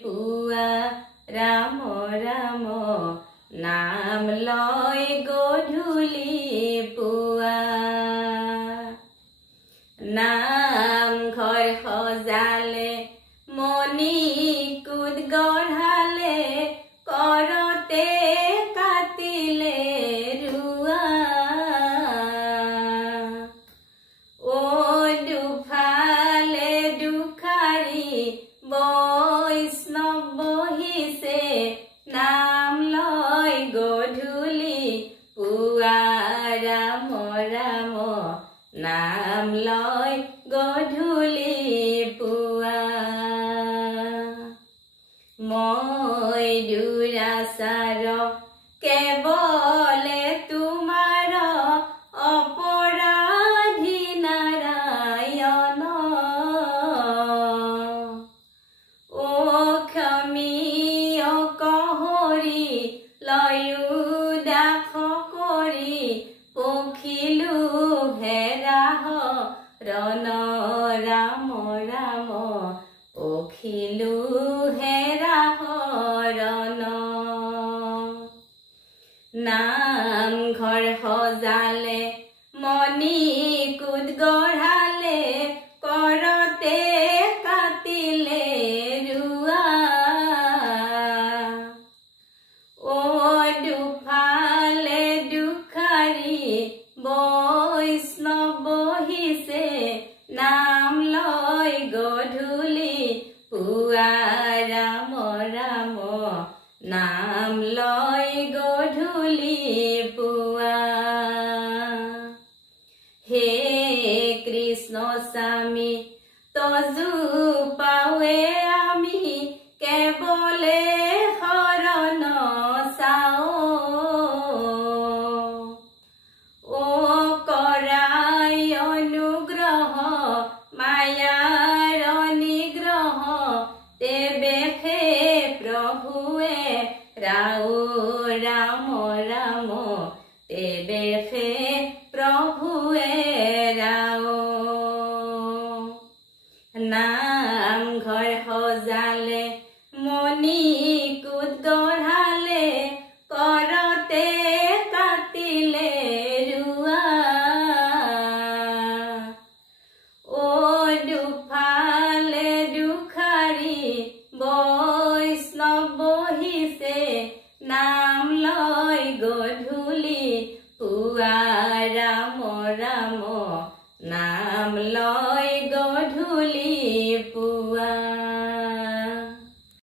পুয়া ৰাম ৰাম নাম লয় গধূলি পুৱা নামঘৰ সজালে মণি কুট গঢ়ালে কৰতে কাটিলে ৰুৱা ও দুফালে দুখাৰী বৈষ্ণৱ বহিছে নাম লয় গধূলি পুৱা ৰাম ৰাম নাম লয় গধূলি পুৱা মই দুৰাচাৰ কেৱলে তোমাৰ অপৰাধী নাৰায়ণ ও ক্ষমীয় কহৰি লয়ো দাস কৰি পখিলো হেৰাহ ৰণ ৰাম ৰাম পখিলো হেৰাহ ৰণ নামঘৰ সজালে মণি কুট গঢ়ালে কৰতে কাটিলে ৰুৱা ও দুফালে দুখাৰী বৈষ্ণৱ বহিছে নাম লয় গধূলি পুৱা ৰাম ৰাম নাম লয় গধূলি পুৱা হে কৃষ্ণ স্বামী তজু পাৱে আমি কেৱলে শৰণ চাও ও কৰাই অনুগ্ৰহ মায়াৰ নিগ্ৰহ তেবেশে প্ৰভুৱে ৰাও ৰাম ৰাম তেবেশে প্ৰভুৱে ৰাও নামঘৰ সজালে মণি